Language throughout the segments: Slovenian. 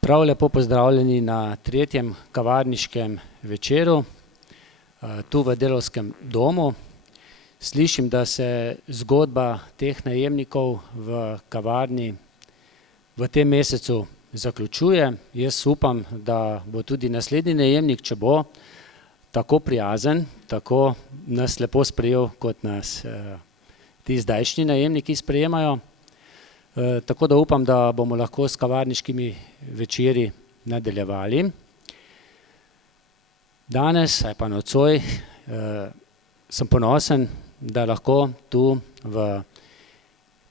Prav lepo pozdravljeni na tretjem kavarniškem večeru, tu v Delavskem domu. Slišim, da se zgodba teh najemnikov v kavarni v tem mesecu zaključuje. Jaz upam, da bo tudi naslednji najemnik, če bo tako prijazen, tako nas lepo sprejel, kot nas ti zdajšnji najemniki sprejemajo. Tako da upam, da bomo lahko s kavarniškimi večeri nadaljevali. Danes, ali pa nocoj, sem ponosen, da lahko tu v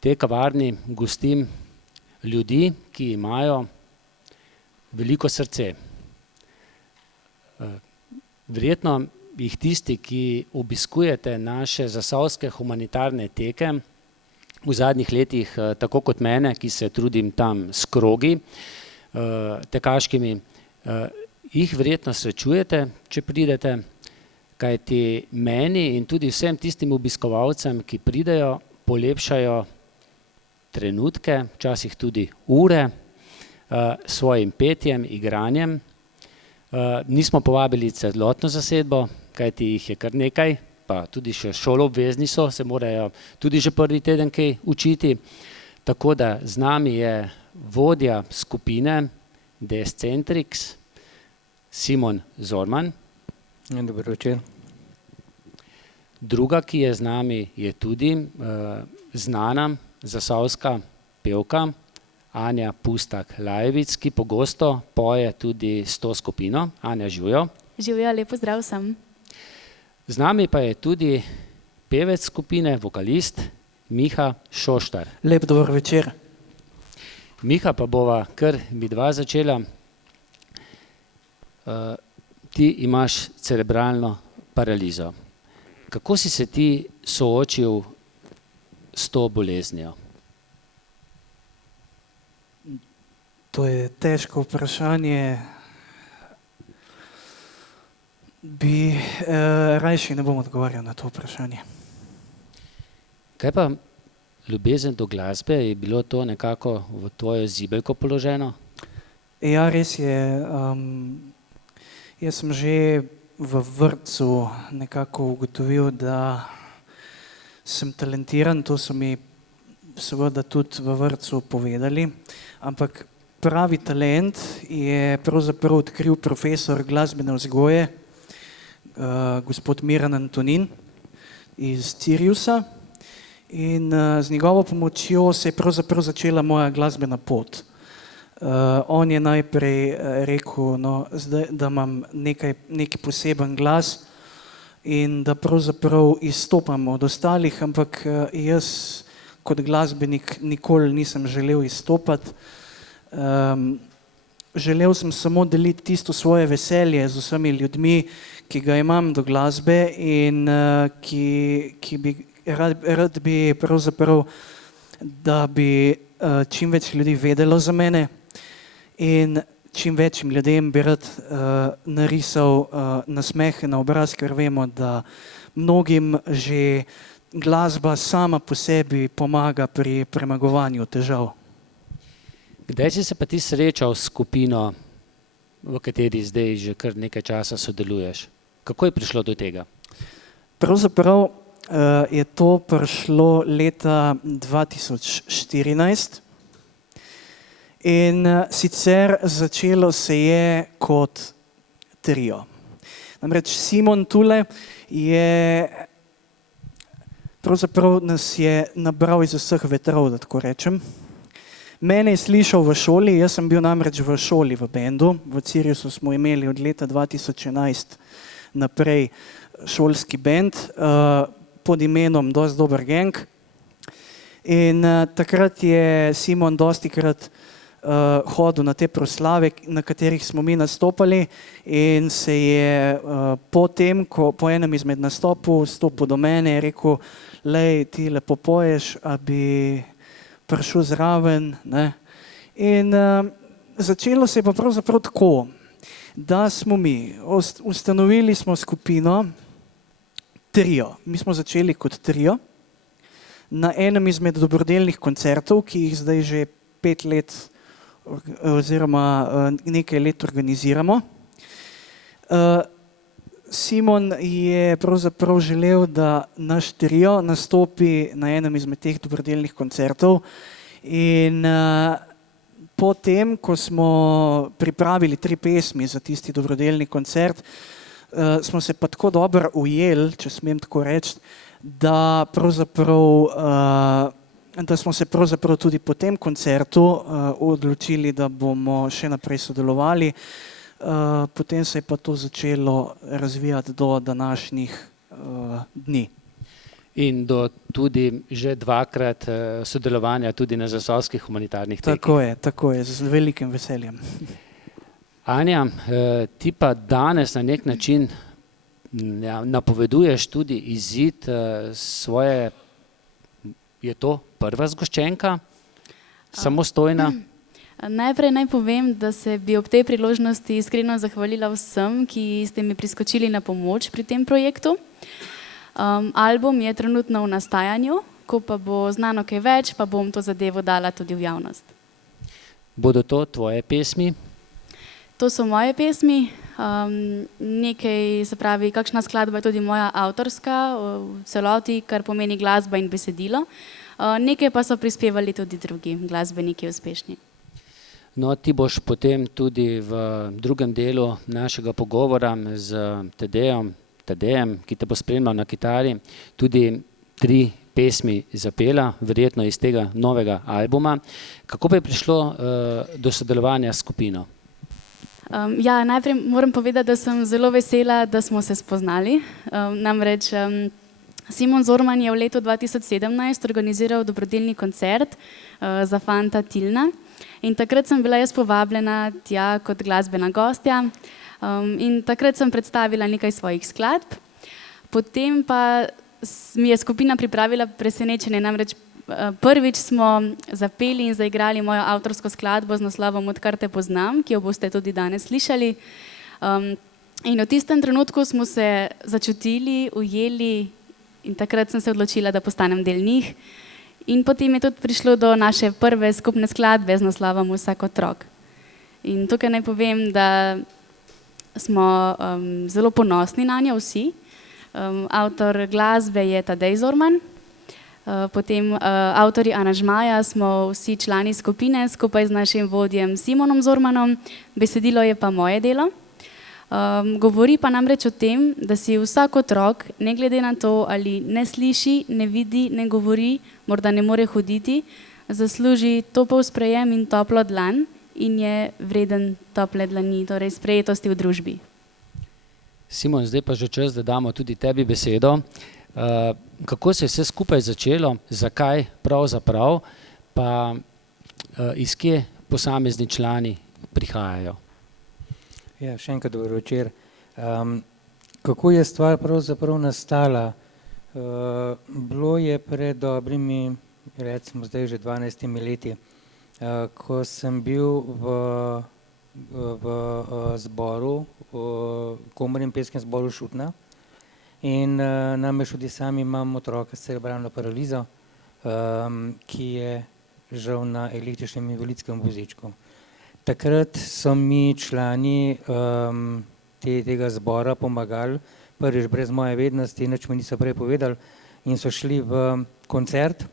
tej kavarni gostim ljudi, ki imajo veliko srce. Verjetno jih tisti, ki obiskujete naše zasavske humanitarne teke, v zadnjih letih, tako kot mene, ki se trudim tam s krogi tekaškimi, jih verjetno srečujete, če pridete, kajti meni in tudi vsem tistim obiskovalcem, ki pridejo, polepšajo trenutke, včasih tudi ure, svojim petjem, igranjem. Nismo povabili celotno zasedbo, kajti jih je kar nekaj, pa tudi še šoloobvezni so, se morajo tudi že prvi teden kaj učiti. Tako da z nami je vodja skupine Descentrix, Simon Zorman. Dober večer. Druga, ki je z nami, je tudi znana zasavska pevka Anja Pustak-Lajevic, ki pogosto poje tudi s to skupino. Anja, živjo. Živjo, lep pozdrav vsem. Z nami pa je tudi pevec skupine, vokalist Miha Šoštar. Lep dober večer. Miha, pa bova kar midva začela. Ti imaš cerebralno paralizo. Kako si se ti soočil s to boleznijo? To je težko vprašanje. Rajši ne bom odgovarjal na to vprašanje. Kaj pa ljubezen do glasbe? Je bilo to nekako v tvojo zibelko položeno? Ja, res je. Jaz sem že v vrtcu nekako ugotovil, da sem talentiran. To so mi seveda tudi v vrtcu povedali. Ampak pravi talent je pravzaprav odkril profesor glasbene vzgoje, gospod Miran Antonin iz Ciriusa, in z njegovo pomočjo se je pravzaprav začela moja glasbena pot. On je najprej rekel, da imam neki poseben glas in da pravzaprav izstopam od ostalih, ampak jaz kot glasbenik nikoli nisem želel izstopati. Želel sem samo deliti tisto svoje veselje z vsemi ljudmi, ki ga imam do glasbe in ki bi rad bi pravzaprav, da bi čim več ljudi vedelo za mene in čim večjim ljudem bi rad narisal nasmehe na obraz, ker vemo, da mnogim že glasba sama po sebi pomaga pri premagovanju težav. Kdaj si se pa ti srečal s skupino, v kateri zdaj že kar nekaj časa sodeluješ? Kako je prišlo do tega? Pravzaprav je to prišlo leta 2014 in sicer začelo se je kot trio. Namreč Simon tule je pravzaprav nas je nabral iz vseh vetrov, da tako rečem. Mene je slišal v šoli, jaz sem bil namreč v šoli v bendu. V Ciriusu smo imeli od leta 2011 naprej šolski bend pod imenom Dosti dober gang. In takrat je Simon dostikrat hodil na te proslave, na katerih smo mi nastopali, in se je potem, ko po enem izmed nastopov stopil do mene, je rekel: "Lej, ti lepo poješ, a bi prišel zraven." Ne? In začelo se je pa pravzaprav tako, da smo mi ustanovili smo skupino trio. Mi smo začeli kot trio na enem izmed dobrodelnih koncertov, ki jih zdaj že 5 let oziroma nekaj let organiziramo. Simon je pravzaprav želel, da naš trio nastopi na enem izmed teh dobrodelnih koncertov in potem, ko smo pripravili 3 pesmi za tisti dobrodelni koncert, smo se pa tako dobro ujeli, če smem tako reči, da smo se pravzaprav tudi po tem koncertu odločili, da bomo še naprej sodelovali. Potem se je pa to začelo razvijati do današnjih dni. In do tudi že 2-krat sodelovanja tudi na zasavskih humanitarnih tekih. Tako je, z velikim veseljem. Anja, ti pa danes na nek način napoveduješ tudi izid svoje, je to prva zgoščenka, samostojna? Najprej naj povem, da se bi ob tej priložnosti iskreno zahvalila vsem, ki ste mi priskočili na pomoč pri tem projektu. Album je trenutno v nastajanju, ko pa bo znano kaj več, pa bom to zadevo dala tudi v javnost. Bodo to tvoje pesmi? To so moje pesmi. Nekaj, se pravi, kakšna skladba je tudi moja avtorska v celoti, kar pomeni glasba in besedilo. Nekaj pa so prispevali tudi drugi glasbeniki uspešni. No, ti boš potem tudi v drugem delu našega pogovora z Tadejem, ki te bo spremljal na kitari, tudi 3 pesmi zapela, verjetno iz tega novega albuma. Kako pa je prišlo do sodelovanja s skupino? Ja, najprej moram povedati, da sem zelo vesela, da smo se spoznali. Namreč Simon Zorman je v letu 2017 organiziral dobrodelni koncert za fanta Tilna. In takrat sem bila jaz povabljena tja kot glasbena gostja in takrat sem predstavila nekaj svojih skladb. Potem pa mi je skupina pripravila presenečenje, namreč prvič smo zapeli in zaigrali mojo avtorsko skladbo z naslovom Odkar te poznam, ki jo boste tudi danes slišali. In v tistem trenutku smo se začutili, ujeli in takrat sem se odločila, da postanem del njih. In potem je tudi prišlo do naše prve skupne skladbe z naslovom Vsak otrok. In tukaj naj povem, da smo zelo ponosni na njo vsi. Avtor glasbe je Tadej Zorman, potem avtorji aranžmaja smo vsi člani skupine skupaj z našim vodjem Simonom Zormanom, besedilo je pa moje delo. Govori pa namreč o tem, da si vsak otrok, ne glede na to, ali ne sliši, ne vidi, ne govori, morda ne more hoditi, zasluži topel sprejem in toplo dlan in je vreden tople dlani, torej sprejetosti v družbi. Simon, zdaj pa že čas, da damo tudi tebi besedo. Kako se je vse skupaj začelo, zakaj pravzaprav, pa iz kje posamezni člani prihajajo? Ja, še enkrat dober večer. Kako je stvar pravzaprav nastala? Bilo je pred dobrimi, recimo zdaj že 12 leti, ko sem bil v zboru, komornem pevskem zboru Šutna in namreč tudi sam imam otroka s cerebralno paralizo, ki je žal na električnem invalidskem vozičku. Takrat so mi člani tega zbora pomagali, prvič brez moje vednosti, nič mi niso prej povedali in so šli v koncert.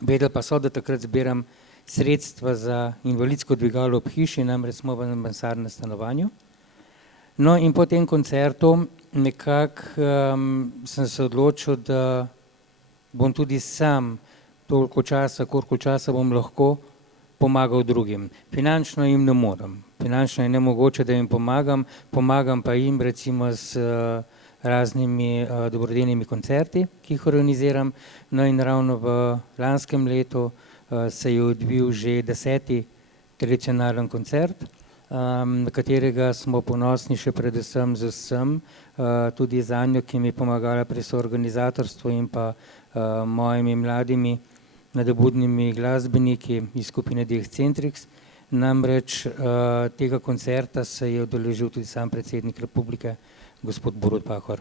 Vedeli pa so, da takrat zbiram sredstva za invalidsko dvigalo ob hiši, namreč smo v mansardnem stanovanju. No in po tem koncertu nekako sem se odločil, da bom tudi sam toliko časa, koliko časa bom lahko pomagal drugim. Finančno jim ne morem. Finančno je nemogoče, da jim pomagam pa jim recimo s raznimi dobrodelnimi koncerti, ki jih organiziram. No in ravno v lanskem letu se je odvil že 10. tradicionalen koncert, na katerega smo ponosni še predvsem z vsem, tudi z Anjo, ki mi je pomagala pri soorganizatorstvu in pa mojimi mladimi nadobudnimi glasbeniki iz skupine Dexcentrix. Namreč tega koncerta se je udeležil tudi sam predsednik republike, gospod Borut Pahor.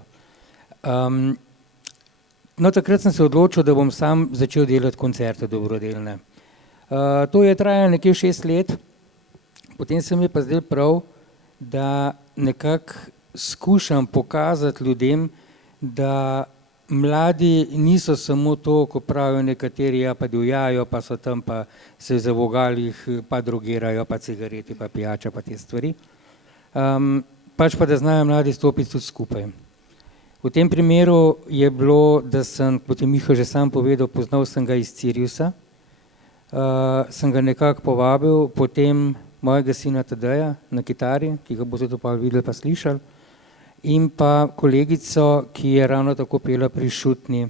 No, takrat sem se odločil, da bom sam začel delati koncerte dobrodelne. To je trajalo nekje 6 let potem se mi je pa zdelo prav, da nekako skušam pokazati ljudem, da mladi niso samo to, ko pravijo nekateri, ja pa divjajo, pa so tam, pa se v vogalih, pa drogirajo, pa cigareti, pa pijača, pa te stvari. Pač pa da znajo mladi stopiti tudi skupaj. V tem primeru je bilo, da sem, kot je Miha že sam povedal, poznal sem ga iz Siriusa, sem ga nekako povabil, potem mojega sina Tadeja na kitari, ki ga boste to pa videli pa slišali, in pa kolegico, ki je ravno tako pela pri Šutni,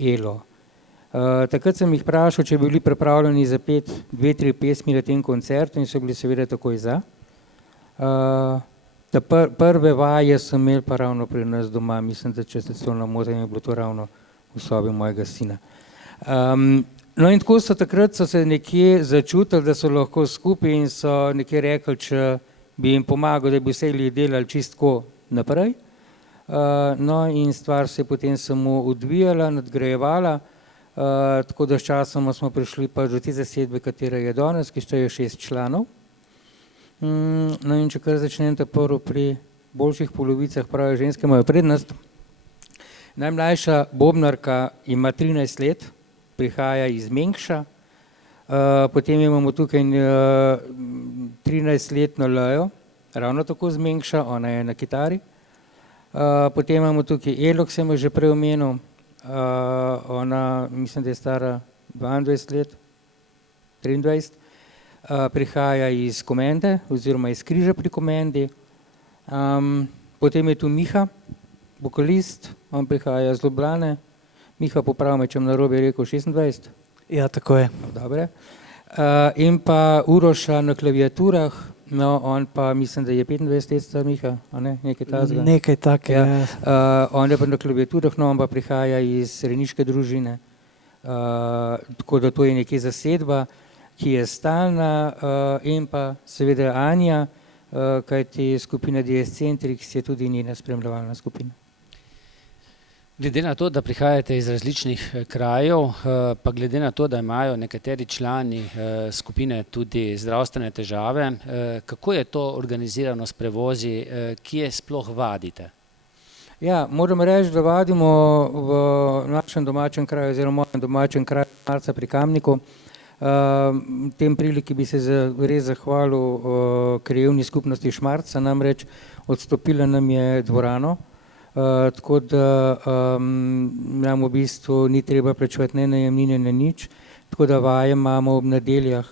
Elo. Takrat sem jih vprašal, če bi bili pripravljeni za 2-3 pesmi na tem koncertu in so bili seveda takoj za. Prve vaje so imeli pa ravno pri nas doma, mislim, da če se celo namotim, je bilo to ravno v sobi mojega sina. No in tako so se nekje začutili, da so lahko skupaj in so nekje rekli, če bi jim pomagal, da bi vse delali čistko naprej. No in stvar se je potem samo odvijala, nadgrajevala, tako da s časoma smo prišli pa do te zasedbe, katera je danes, ki šteje 6 članov. No in če kar začnem prvo pri boljših polovicah, pravijo ženske imajo prednost. Najmlajša bobnarka ima 13 let, prihaja iz Mengša, potem imamo tukaj 13-letno Lejo, ravno tako z Mengša, ona je na kitari. Potem imamo tukaj Elo, ki sem jo že prej omenil, ona mislim, da je stara 22 let, 23, prihaja iz Komende oziroma iz Križa pri Komendi. Potem je tu Miha, vokalist, on prihaja iz Ljubljane. Miha, popravi me, če na narobe je rekel 26. Ja, tako je. Dobre. In pa Uroša na klaviaturah, no on pa mislim, da je 25 let star Miha, a ne, nekaj tazga. Nekaj takega. Ja. On je pa na klaviaturah, no on pa prihaja iz Reniške družine, tako da to je nekaj zasedba, ki je stalna, in pa seveda Anja, kajti skupina Diescentrix je tudi njena spremljevalna skupina. Glede na to, da prihajate iz različnih krajev, pa glede na to, da imajo nekateri člani skupine tudi zdravstvene težave, kako je to organizirano s prevozi, kje sploh vadite? Ja, moram reči, da vadimo v našem domačem kraju, oziroma mojem domačem kraju Marca pri Kamniku. V tem priliki bi se res zahvalil krajevni skupnosti Šmarca, namreč odstopila nam je dvorano, tako da nam v bistvu ni treba plačevati ne najemnine, ne nič, tako da vaje imamo ob nedeljah,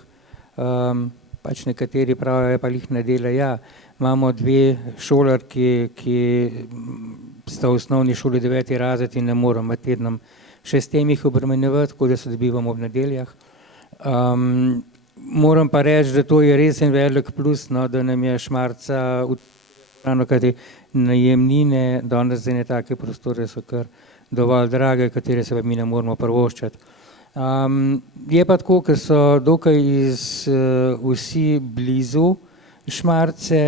pač nekateri pravijo, pa jih nedelja, ja, imamo 2 šolarki, ki sta v osnovni šoli 9. razred in ne moramo med tednom še s tem jih obremenjevati, tako da se dobivamo ob nedeljah. Moram pa reči, da to je res en velik plus, no, da nam je Šmarca kajti najemnine danes za ene take prostore so kar dovolj drage, katere se pa mi ne moramo privoščiti. Je pa tako, ker so dokaj vsi blizu Šmarce,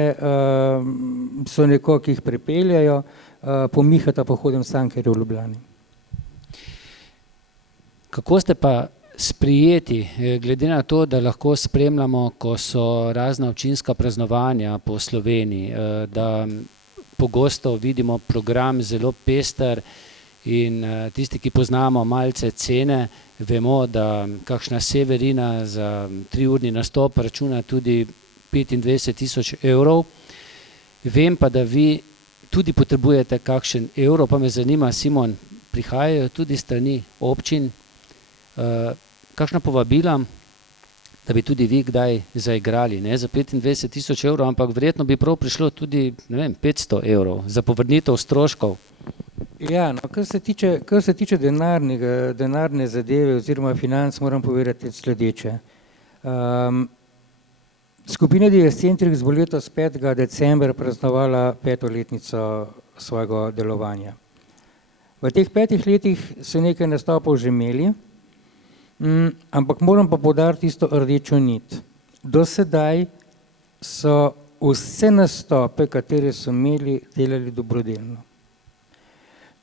so nekako, ki jih pripeljajo, pomihata pa hodim s Cankarja v Ljubljani. Kako ste pa sprijeti, glede na to, da lahko spremljamo, ko so razna občinska praznovanja po Sloveniji, da pogosto vidimo program zelo pester in tisti, ki poznamo malce cene, vemo, da kakšna Severina za 3-urni nastop računa tudi 25 000 evrov. Vem pa, da vi tudi potrebujete kakšen evro, pa me zanima, Simon, prihajajo tudi strani občin, kakšna povabila, da bi tudi vi kdaj zaigrali, ne za 25 000 evrov, ampak verjetno bi prav prišlo tudi, ne vem, 500 evrov za povrnitev stroškov. Ja, no, kar se tiče denarne zadeve oziroma financ, moram povedati sledeče. Skupina Diescentrix bo letos 5. decembra praznovala 5. letnico svojega delovanja. V teh 5 letih so nekaj nastopov že imeli, ampak moram pa poudariti tisto rdečo nit. Do sedaj so vse nastope, katere so imeli, delali dobrodelno.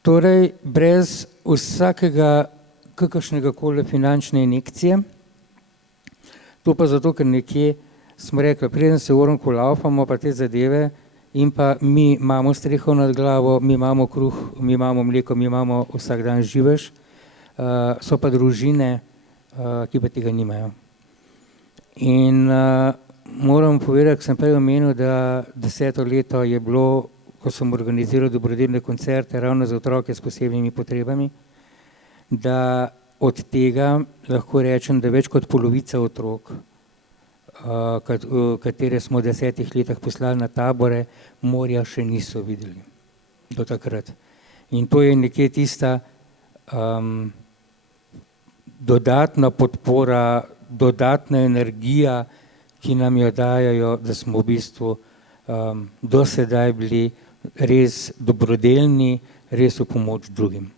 Torej, brez vsakega kakršnega koli finančne injekcije, to pa zato, ker nekje smo rekli, preden se Ornku laufamo pa te zadeve in pa mi imamo streho nad glavo, mi imamo kruh, mi imamo mleko, mi imamo vsak dan živež, so pa družine, ki pa tega nimajo. In moram povedati, sem prej omenil, da 10. leto je bilo, ko sem organiziral dobrodelne koncerte ravno za otroke s posebnimi potrebami, da od tega lahko rečem, da več kot polovica otrok, katere smo v 10 letih poslali na tabore, morja še niso videli do takrat. In to je nekje tista dodatna podpora, dodatna energija, ki nam jo dajajo, da smo v bistvu do sedaj bili res dobrodelni, res v pomoč drugim.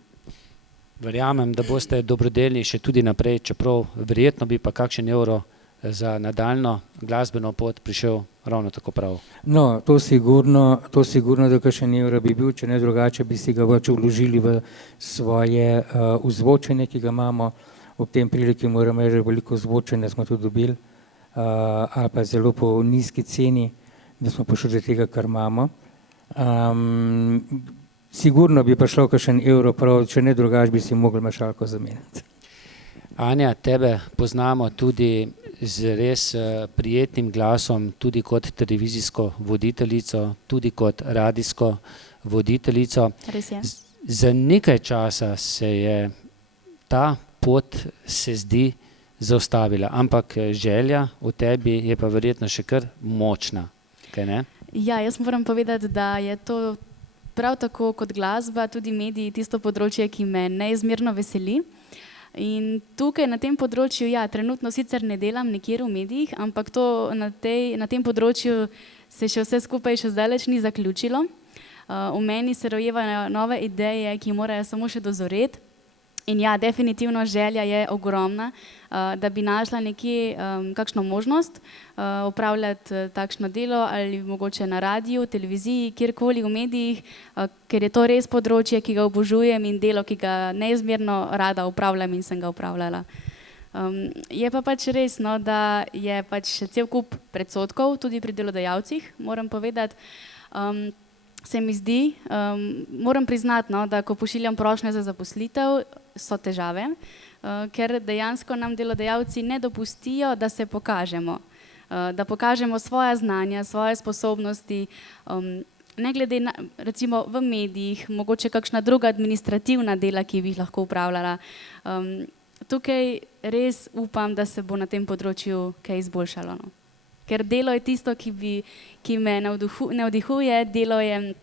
Verjamem, da boste dobrodelni še tudi naprej, čeprav verjetno bi pa kakšen evro za nadaljno glasbeno pot prišel ravno tako prav. No, to sigurno, da kakšen evro bi bil, če ne drugače bi si ga več vložili v svoje ozvočenje, ki ga imamo. Ob tem priliki moram reči, veliko ozvočenja smo tudi dobili, ali pa zelo po nizki ceni, da smo prišli do tega, kar imamo. Sigurno bi pa šlo kakšen evro prav, če ne drugače bi si mogli mašalko zamenjati. Anja, tebe poznamo tudi z res prijetnim glasom, tudi kot televizijsko voditeljico, tudi kot radijsko voditeljico. Res je. Za nekaj časa se je ta pot, se zdi, zaustavila, ampak želja v tebi je pa verjetno še kar močna, kaj ne? Ja, jaz moram povedati, da je to prav tako kot glasba, tudi mediji, tisto področje, ki me neizmerno veseli. In tukaj na tem področju, ja, trenutno sicer ne delam nikjer v medijih, ampak to na tem področju se še vse skupaj še zdaleč ni zaključilo. V meni se rojevajo nove ideje, ki morajo samo še dozoreti. In ja, definitivno želja je ogromna, da bi našla nekje kakšno možnost opravljati takšno delo ali mogoče na radiju, televiziji, kjerkoli v medijih, ker je to res področje, ki ga obožujem in delo, ki ga neizmerno rada opravljam in sem ga opravljala. Je pa pač res, no, da je pač cel kup predsodkov, tudi pri delodajalcih, moram povedati. Se mi zdi, moram priznati, no, da ko pošiljam prošnje za zaposlitev, so težave, ker dejansko nam delodajalci ne dopustijo, da se pokažemo, da pokažemo svoja znanja, svoje sposobnosti, ne glede na, recimo v medijih, mogoče kakšna druga administrativna dela, ki bi jih lahko upravljala. Tukaj res upam, da se bo na tem področju kaj izboljšalo. No. Ker delo je tisto, ki me navdihuje, delo je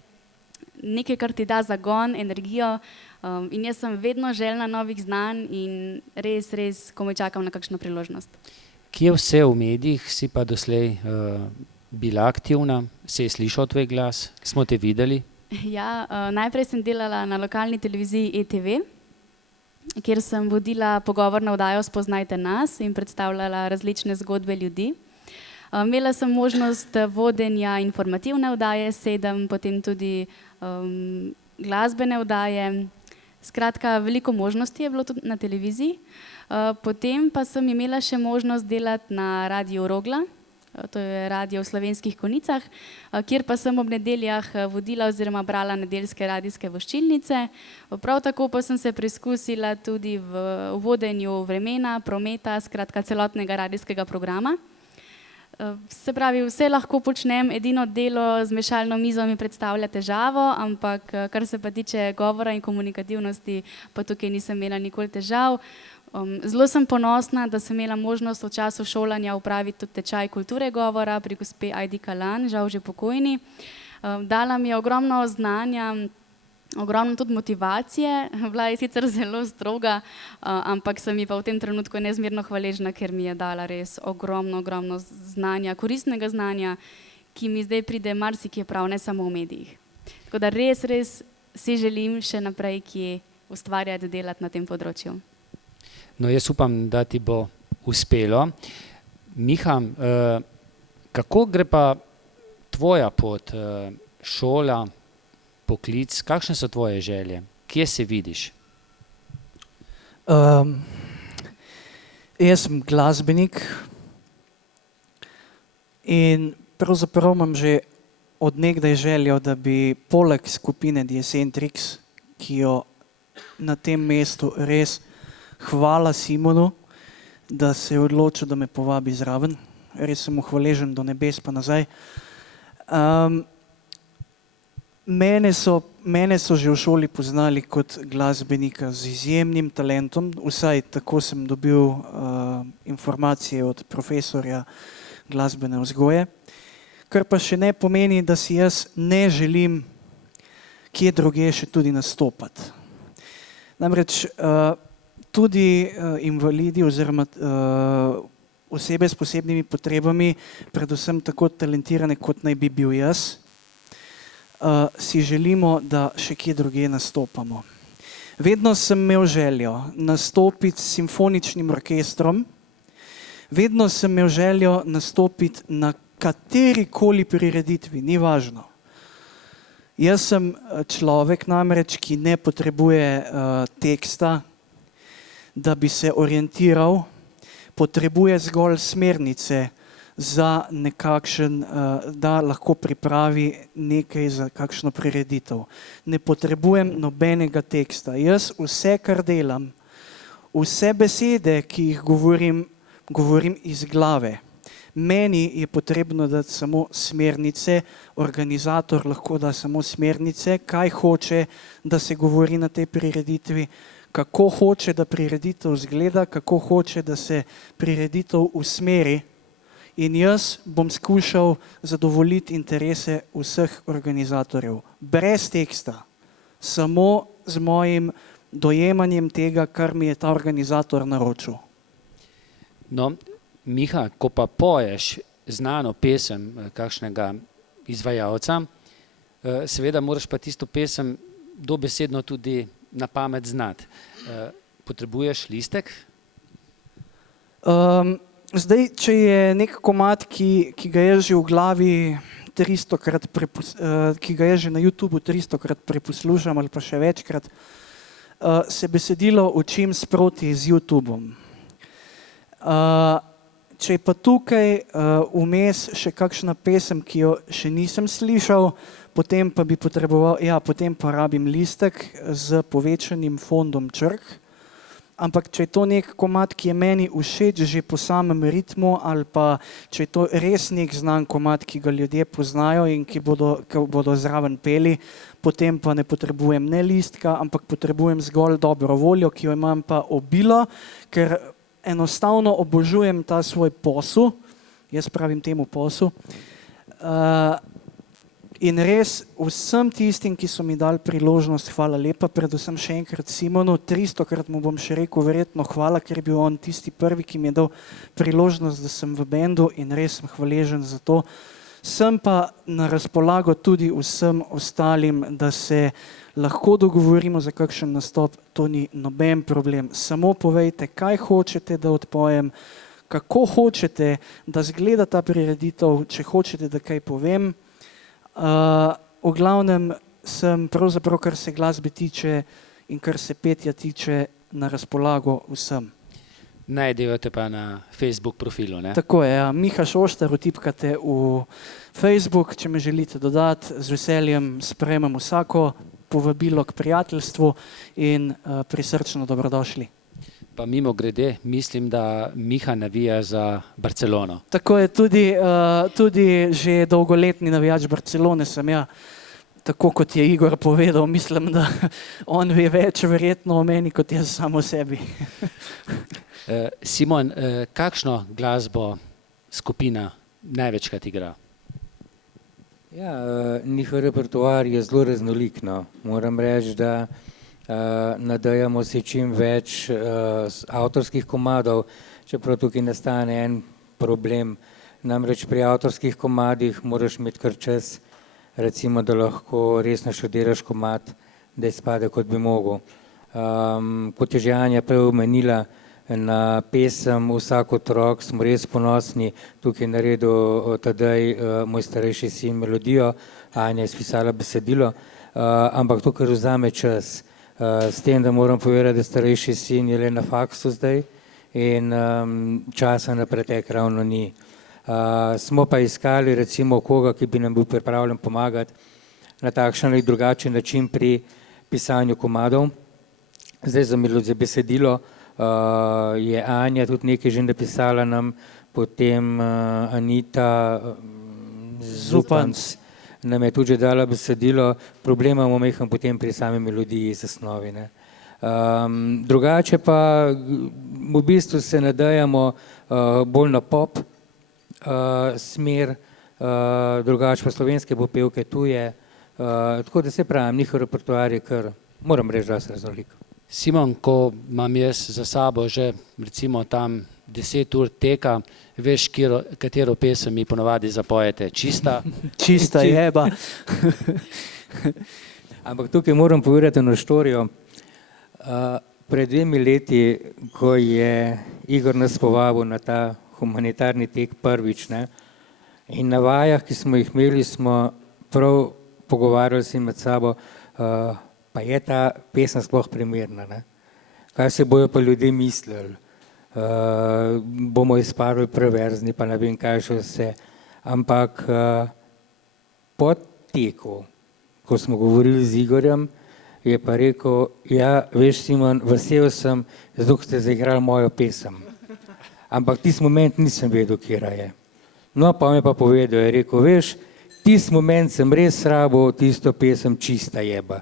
nekaj, kar ti da zagon, energijo in jaz sem vedno željna novih znanj in res komaj čakam na kakšno priložnost. Kje vse v medijih si pa doslej bila aktivna? Se je slišal tvoj glas? Smo te videli? Ja, najprej sem delala na lokalni televiziji ETV, kjer sem vodila pogovorno oddajo Spoznajte nas in predstavljala različne zgodbe ljudi. Imela sem možnost vodenja informativne oddaje 7, potem tudi glasbene oddaje. Skratka, veliko možnosti je bilo tudi na televiziji. Potem pa sem imela še možnost delati na Radiu Rogla, to je radio v Slovenskih Konjicah, kjer pa sem ob nedeljah vodila oziroma brala nedeljske radijske voščilnice. Prav tako pa sem se preizkusila tudi v vodenju vremena, prometa, skratka celotnega radijskega programa. Se pravi, vse lahko počnem, edino delo z mešalno mizo mi predstavlja težavo, ampak kar se pa tiče govora in komunikativnosti, pa tukaj nisem imela nikoli težav. Zelo sem ponosna, da sem imela možnost v času šolanja opraviti tudi tečaj kulture govora pri gospe Aidi Kalan, žal že pokojni. Dala mi je ogromno znanja, ogromno tudi motivacije, bila je sicer zelo stroga, ampak sem ji pa v tem trenutku neizmerno hvaležna, ker mi je dala res ogromno znanja, koristnega znanja, ki mi zdaj pride marsikje prav, ne samo v medijih. Tako da res si želim še naprej kje ustvarjati, delati na tem področju. No, jaz upam, da ti bo uspelo. Miha, kako gre pa tvoja pot, šola, poklic, kakšne so tvoje želje? Kje se vidiš? Jaz sem glasbenik. In pravzaprav imam že od nekdaj željo, da bi poleg skupine The Eccentrics, ki jo na tem mestu res hvala Simonu, da se je odločil, da me povabi zraven. Res sem mu hvaležen do nebes pa nazaj. Mene so že v šoli poznali kot glasbenika z izjemnim talentom, vsaj tako sem dobil informacije od profesorja glasbene vzgoje, kar pa še ne pomeni, da si jaz ne želim kje drugje še tudi nastopati. Namreč tudi invalidi oziroma osebe s posebnimi potrebami, predvsem tako talentirane, kot naj bi bil jaz, si želimo, da še kje drugje nastopamo. Vedno sem imel željo nastopiti s simfoničnim orkestrom, vedno sem imel željo nastopiti na katerikoli prireditvi, ni važno. Jaz sem človek namreč, ki ne potrebuje teksta, da bi se orientiral, potrebuje zgolj smernice za nekakšen, da lahko pripravi nekaj za kakšno prireditev. Ne potrebujem nobenega teksta. Jaz vse, kar delam, vse besede, ki jih govorim iz glave. Meni je potrebno dati samo smernice, organizator lahko da samo smernice, kaj hoče, da se govori na tej prireditvi, kako hoče, da prireditev izgleda, kako hoče, da se prireditev usmeri. In jaz bom skušal zadovoljiti interese vseh organizatorjev. Brez teksta, samo z mojim dojemanjem tega, kar mi je ta organizator naročil. No, Miha, ko pa poješ znano pesem kakšnega izvajalca, seveda moraš pa tisto pesem dobesedno tudi na pamet znati. Potrebuješ listek? Zdaj, če je nek komad, ki ga je že v glavi 300-krat, ki ga je že na YouTubu 300-krat preposlušam ali pa še večkrat, se besedilo učim sproti z YouTubom. Če je pa tukaj vmes še kakšna pesem, ki jo še nisem slišal, potem pa bi potreboval, potem pa rabim listek z povečanim fondom črk. Ampak če je to nek komad, ki je meni všeč že po samem ritmu, ali pa če je to res nek znan komad, ki ga ljudje poznajo in ki bodo zraven peli, potem pa ne potrebujem ne listka, ampak potrebujem zgolj dobro voljo, ki jo imam pa obilo, ker enostavno obožujem ta svoj posel, jaz pravim temu posel. In res vsem tistim, ki so mi dali priložnost, hvala lepa, predvsem še enkrat Simonu, 300-krat mu bom še rekel verjetno hvala, ker je bil on tisti prvi, ki mi je dal priložnost, da sem v bendu in res sem hvaležen za to. Sem pa na razpolago tudi vsem ostalim, da se lahko dogovorimo za kakšen nastop, to ni noben problem. Samo povejte, kaj hočete, da odpojem, kako hočete, da izgleda ta prireditev, če hočete, da kaj povem. V glavnem sem pravzaprav, kar se glasbe tiče in kar se petja tiče, na razpolago vsem. Najdejo te pa na Facebook profilu, ne? Tako je, ja. Miha Šoštar, vtipkate v Facebook, če me želite dodati, z veseljem sprejemam vsako povabilo k prijateljstvu in prisrčno dobrodošli. Pa mimo grede, mislim, da Miha navija za Barcelono. Tako je, tudi že dolgoletni navijač Barcelone sem, ja. Tako kot je Igor povedal, mislim, da on ve več verjetno o meni, kot jaz sam o sebi. Simon, kakšno glasbo skupina največkrat igra? Ja, njihov repertoar je zelo raznolik, no. Moram reči, da nadejamo se čim več avtorskih komadov, čeprav tukaj nastane en problem. Namreč pri avtorskih komadih moraš imeti kar čas, recimo, da lahko res naštudiraš komad, da izpade, kot bi mogel. Kot je že Anja prej omenila, na pesem Vsak otrok smo res ponosni. Tukaj je naredil Tadej, moj starejši sin, melodijo, Anja je spisala besedilo, ampak to, kar vzame čas. S tem, da moram povedati, da starejši sin je le na faksu zdaj in časa na pretek ravno ni. Smo pa iskali recimo koga, ki bi nam bil pripravljen pomagati na takšen ali drugačen način pri pisanju komadov. Zdaj za besedilo je Anja tudi nekaj že napisala nam, potem Anita Zupanc nam je tudi že dala besedilo, problem imamo majhen potem pri sami melodiji zasnovi. Drugače pa v bistvu se nadejamo bolj na pop smer, drugače pa slovenske popevke tuje, tako da se pravim, njihov repertoar je kar, moram reči, da se raznolik. Simon, ko imam jaz za sabo že recimo tam 10 ur teka, veš, katero pesem mi ponovadi zapojete? Čista jeba. Ampak tukaj moram povedati eno štorijo. Pred 2 leti, ko je Igor nas povabil na ta humanitarni tek prvič, in na vajah, ki smo jih imeli, smo prav pogovarjali se med sabo, pa je ta pesem sploh primerna, kaj se bojo pa ljudje mislili, bomo izpadli preverzni, pa ne vem kaj še vse, ampak po teku, ko smo govorili z Igorjem, je pa rekel, ja, veš Simon, vesel sem, zato ste zaigrali mojo pesem, ampak tisti moment nisem vedel, kjera je. No, pa mi je pa povedal, je rekel, veš, tisti moment sem res rabo tisto pesem Čista jeba.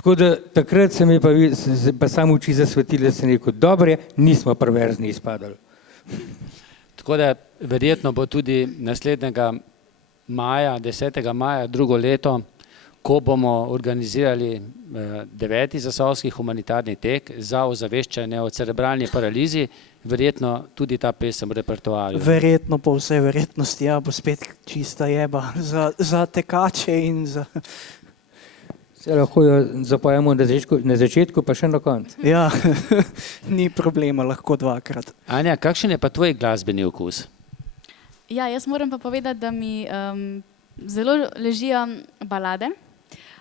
Tako da takrat se mi pa samo oči zasvetili, da sem rekel, dobre, nismo perverzni izpadali. Tako da verjetno bo tudi naslednjega maja, 10. maja, drugo leto, ko bomo organizirali 9. zasavski humanitarni tek za ozaveščanje o cerebralni paralizi, verjetno tudi ta pesem v repertoarju. Verjetno po vsej verjetnosti, ja, bo spet Čista jeba za tekače in za... Se lahko jo zapojemo na začetku, pa še na koncu. Ja, ni problema, lahko dvakrat. Anja, kakšen je pa tvoj glasbeni okus? Ja, jaz moram pa povedati, da mi zelo ležijo balade.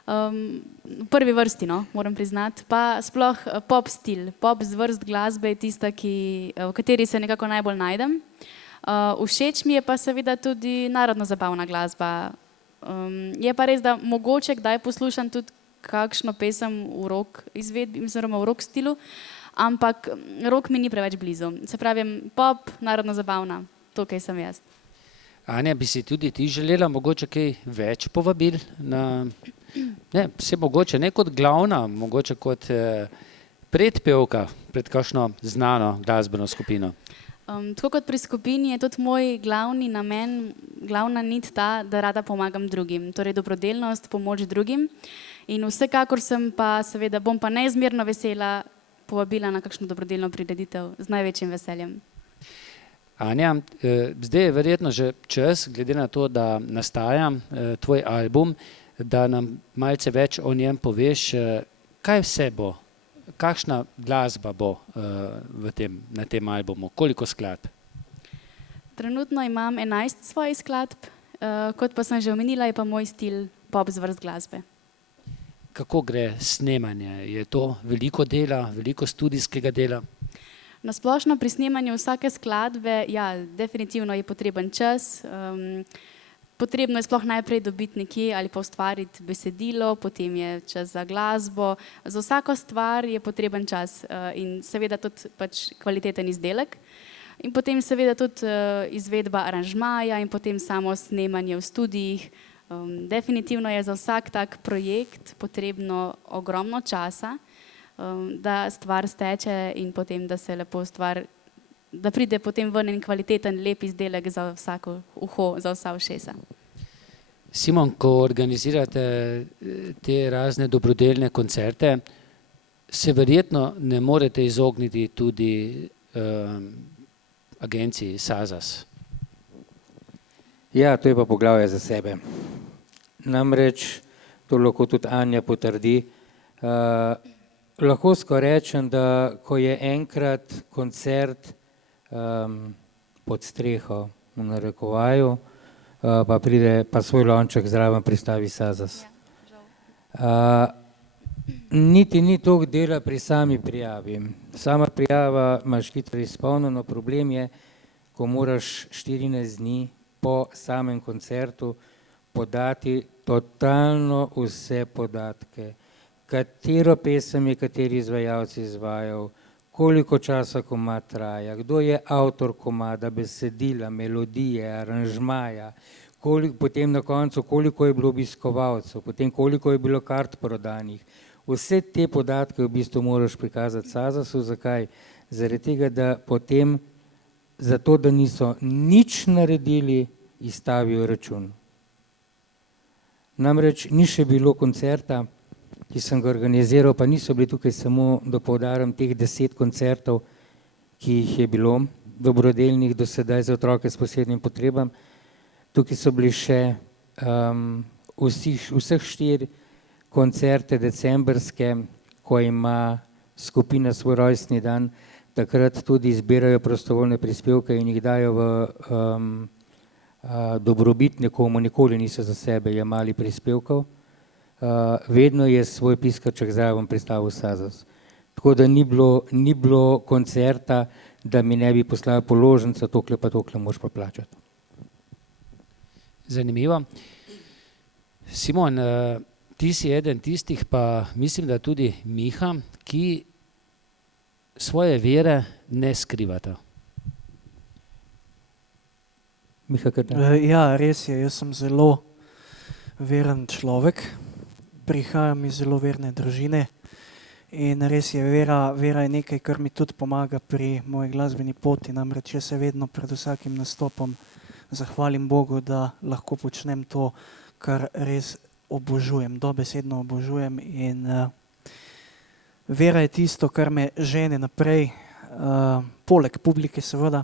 V prvi vrsti, no, moram priznati, pa sploh pop stil, pop zvrst glasbe je tista, v kateri se nekako najbolj najdem. Všeč mi je pa seveda tudi narodno zabavna glasba. Je pa res, da mogoče kdaj poslušam tudi kakšno pesem v rock izvedbi, oziroma v rock stilu, ampak rock mi ni preveč blizu. Se pravi, pop, narodno zabavna, to, kaj sem jaz. Anja, bi si tudi ti želela mogoče kaj več povabil na, se mogoče ne kot glavna, mogoče kot predpevka pred kakšno znano glasbeno skupino? Tako kot pri skupini je tudi moj glavni namen, glavna nit ta, da rada pomagam drugim, torej dobrodelnost, pomoč drugim. In vsekakor seveda bom pa neizmerno vesela povabila na kakšno dobrodelno prireditev z največjim veseljem. Anja, zdaj je verjetno že čas, glede na to, da nastaja tvoj album, da nam malce več o njem poveš, kaj vse bo. Kakšna glasba bo na tem albumu? Koliko skladb? Trenutno imam 11 svojih skladb, kot pa sem že omenila, je pa moj stil pop zvrst glasbe. Kako gre snemanje? Je to veliko dela, veliko studijskega dela? Na splošno pri snemanju vsake skladbe, ja, definitivno je potreben čas. Potrebno je sploh najprej dobiti nekje ali pa ustvariti besedilo, potem je čas za glasbo. Za vsako stvar je potreben čas in seveda tudi pač kvaliteten izdelek. In potem seveda tudi izvedba aranžmaja in potem samo snemanje v studijih. Definitivno je za vsak tak projekt potrebno ogromno časa, da stvar steče in potem, da se lepo stvar, da pride potem ven en kvaliteten, lep izdelek za vsako uho, za vsa ušesa. Simon, ko organizirate te razne dobrodelne koncerte, se verjetno ne morete izogniti tudi agenciji SAZAS. Ja, to je pa poglavje za sebe. Namreč, to lahko tudi Anja potrdi, lahko skoraj rečem, da ko je enkrat koncert pod streho v narekovaju, pa pride pa svoj lonček zraven pristavi SAZAS. Niti ni toliko dela pri sami prijavi. Sama prijava imaš hitro izpolnjeno, problem je, ko moraš 14 dni po samem koncertu podati totalno vse podatke, katero pesem je kateri izvajalec izvajal, koliko časa komad traja, kdo je avtor komada, besedila, melodije, aranžmaja, potem na koncu koliko je bilo obiskovalcev, potem koliko je bilo kart prodanih. Vse te podatke v bistvu moraš prikazati SAZAS-u. Zakaj? Zaradi tega, da potem zato, da niso nič naredili, izstavijo račun. Namreč ni še bilo koncerta, ki sem ga organiziral, pa niso bili tukaj samo, da poudarim, teh 10 koncertov, ki jih je bilo dobrodelnih do sedaj za otroke s posebnimi potrebami. Tukaj so bili še vseh 4 koncerte decembrske, ko ima skupina svoj rojstni dan, takrat tudi zbirajo prostovoljne prispevke in jih dajo v dobrobit nekomu, nikoli niso za sebe jemali prispevkov. Vedno je svoj piskrček zraven pristavil SAZAS. Tako da ni bilo koncerta, da mi ne bi poslali položnico, tokle pa tokle moraš pa plačati. Zanimivo. Simon, ti si eden tistih, pa mislim, da tudi Miha, ki svoje vere ne skrivata. Miha, kaj da? Ja, res je, jaz sem zelo veren človek, prihajam iz zelo verne družine in res je, vera je nekaj, kar mi tudi pomaga pri moji glasbeni poti, namreč jaz se vedno pred vsakim nastopom zahvalim Bogu, da lahko počnem to, kar res obožujem, dobesedno obožujem in vera je tisto, kar me žene naprej, poleg publike seveda.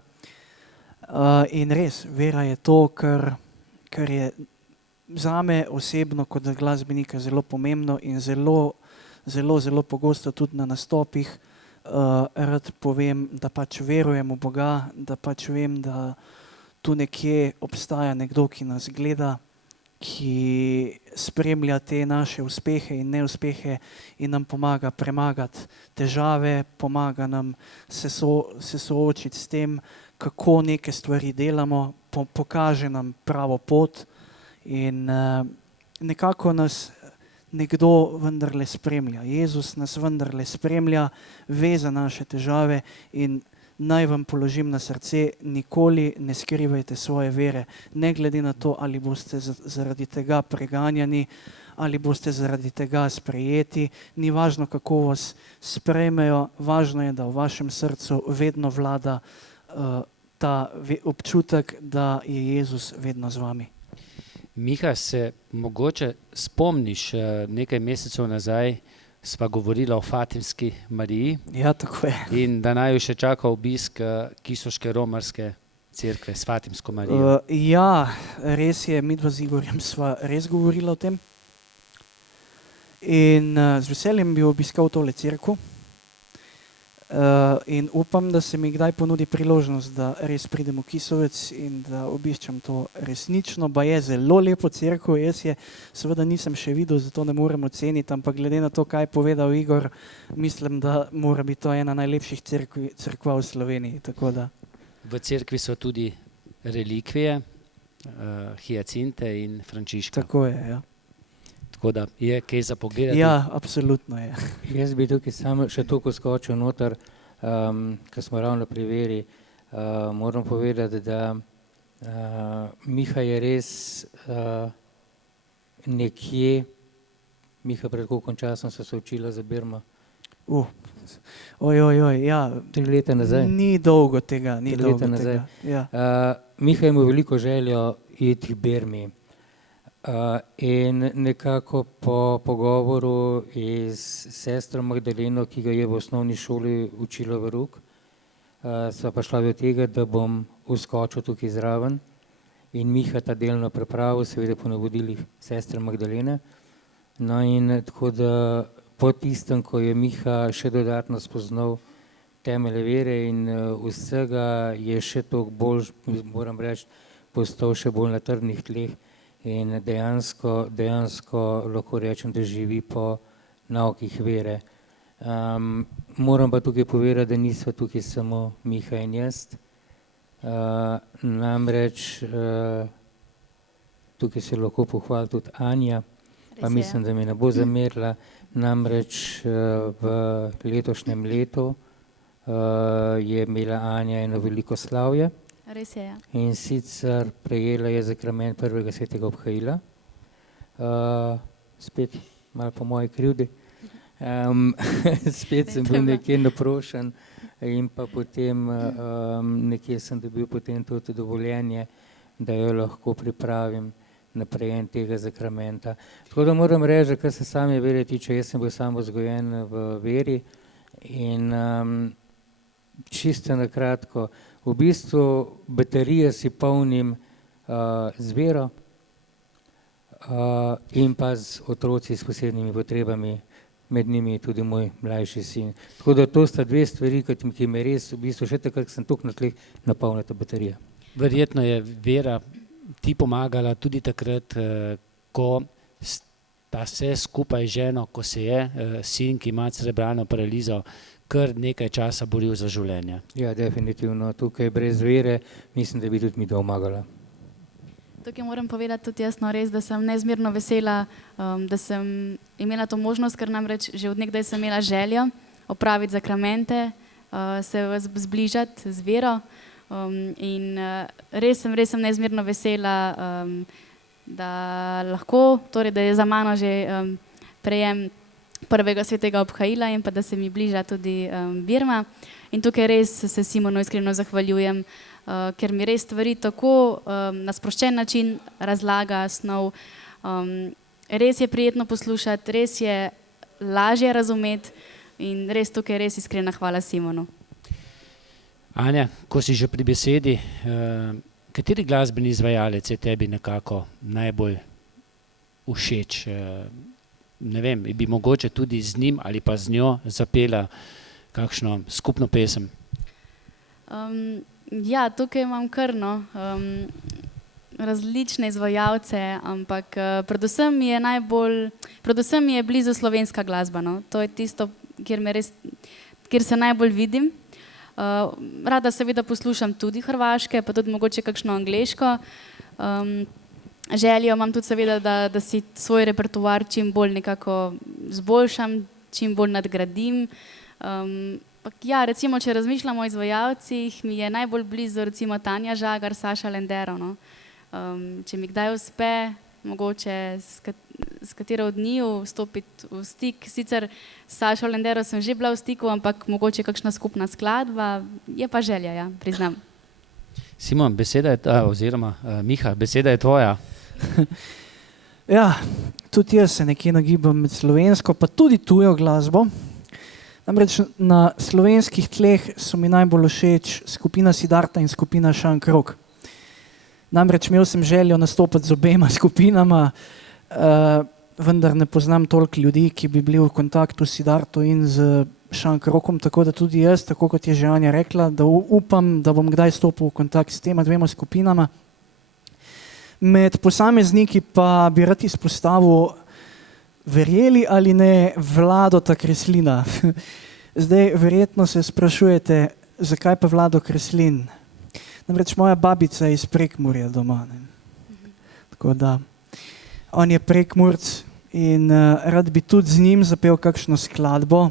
In res, vera je to, kar je zame osebno kot glasbenika zelo pomembno in zelo pogosto tudi na nastopih rad povem, da pač verujem v Boga, da pač vem, da tu nekje obstaja nekdo, ki nas gleda, ki spremlja te naše uspehe in neuspehe in nam pomaga premagati težave, pomaga nam se soočiti s tem, kako neke stvari delamo, pokaže nam pravo pot in nekako nas nekdo vendarle spremlja. Jezus nas vendarle spremlja, ve za naše težave in naj vam položim na srce, nikoli ne skrivajte svoje vere, ne glede na to, ali boste zaradi tega preganjani, ali boste zaradi tega sprejeti, ni važno, kako vas sprejmejo, važno je, da v vašem srcu vedno vlada ta občutek, da je Jezus vedno z vami. Miha, se mogoče spomniš, nekaj mesecev nazaj sva govorila o Fatimski Mariji. Ja, tako je. In da naj jo še čaka obisk kisoške romarske cerkve s Fatimsko Marijo. Ja, res je, midva z Igorjem sva res govorila o tem. In z veseljem bi obiskal tole cerkev. In upam, da se mi kdaj ponudi priložnost, da res pridem v Kisovec in da obiščem to resnično, ba je zelo lepo cerkev, jaz je seveda nisem še videl, zato ne morem oceniti, ampak glede na to, kaj je povedal Igor, mislim, da mora biti to ena najlepših cerkva v Sloveniji, tako da. V cerkvi so tudi relikvije, Hiacinte in Frančiška. Tako je, ja. Tako da je kaj za pogledati. Ja, absolutno je. Jaz bi tukaj samo še toliko skočil noter, ko smo ravno pri veri. Moram povedati, da Miha je res nekje, Miha, pred koliko časom so se učila za Birmo? Ja. 3 leta nazaj. Ni dolgo tega, ni 3 leta nazaj. Ja. Miha ima veliko željo iti k Birmi. In nekako po pogovoru s sestro Magdaleno, ki ga je v osnovni šoli učila v rok, sva pa šla do tega, da bom uskočil tukaj zraven in Miha ta delno pripravil, seveda po navodilih sestre Magdalene. No in tako da po tistem, ko je Miha še dodatno spoznal temelje vere in vsega, je še toliko bolj, moram reči, postal še bolj na trdnih tleh. In dejansko lahko rečem, da živi po naukih vere. Moram pa tukaj povedati, da nisva tukaj samo Miha in jaz. Namreč tukaj se lahko pohvali tudi Anja, pa mislim, da mi ne bo zamerila, namreč v letošnjem letu je imela Anja eno veliko slavje. Res je, ja. In sicer prejela je zakrament prvega svetega obhajila, spet malo po moji krivdi, spet sem bil nekje naprošen in pa potem nekje sem dobil potem tudi dovoljenje, da jo lahko pripravim na prejem tega zakramenta. Tako da moram reči, kar se same vere tiče, jaz sem bil sam vzgojen v veri in čisto na kratko, v bistvu baterije si polnim z vero in pa z otroci s posebnimi potrebami, med njimi tudi moj mlajši sin. Tako da to sta dve stvari, ki me res v bistvu še takrat, sem tukaj na tleh, napolnila baterija. Verjetno je vera ti pomagala tudi takrat, ko sta se skupaj z ženo, ko se je sin, ki ima cerebralno paralizo, kar nekaj časa boril za življenje. Ja, definitivno. Tukaj brez vere mislim, da bi tudi mi pomagala. Tukaj moram povedati tudi jasno res, da sem neizmerno vesela, da sem imela to možnost, ker namreč že od nekdaj sem imela željo opraviti zakramente, se zbližati z vero in res sem neizmerno vesela, da lahko, torej da je za mano že prejem prvega svetega obhajila in pa da se mi bliža tudi Birma. In tukaj res se Simonu iskreno zahvaljujem, ker mi res stvari tako na sproščen način razlaga snov. Res je prijetno poslušati, res je lažje razumeti in res tukaj res iskrena hvala Simonu. Anja, ko si že pri besedi, kateri glasbeni izvajalec je tebi nekako najbolj všeč? Ne vem, bi mogoče tudi z njim ali pa z njo zapela kakšno skupno pesem? Ja, tukaj imam kar različne izvajalce, ampak predvsem mi je blizu slovenska glasba. No. To je tisto, kjer se najbolj vidim. Rada seveda poslušam tudi hrvaške, pa tudi mogoče kakšno angleško. Željo imam tudi seveda, da si svoj repertoar čim bolj nekako zboljšam, čim bolj nadgradim. Ja, recimo, če razmišljamo o izvajalcih, mi je najbolj blizu recimo Tanja Žagar, Saša Lendero. No. Če mi kdaj uspe, mogoče s katero od njiju stopiti v stik. Sicer s Sašo Lendero sem že bila v stiku, ampak mogoče kakšna skupna skladba, je pa želja, ja, priznam. Simon, beseda je, oziroma Miha, beseda je tvoja. Ja, tudi jaz se nekje nagibam med slovensko, pa tudi tujo glasbo. Namreč na slovenskih tleh so mi najbolj všeč skupina Siddharta in skupina Šankrok. Namreč imel sem željo nastopati z obema skupinama, vendar ne poznam toliko ljudi, ki bi bili v kontaktu s Siddharto in z Šankrokom, tako da tudi jaz, tako kot je že Anja rekla, da upam, da bom kdaj stopil v kontakt s tema dvema skupinama. Med posamezniki pa bi rad izpostavil, verjeli ali ne, Vladota Kreslina. Zdaj verjetno se sprašujete, zakaj pa Vlado Kreslin? Namreč moja babica je iz Prekmurja doma. Ne? Tako da on je Prekmurc in rad bi tudi z njim zapel kakšno skladbo.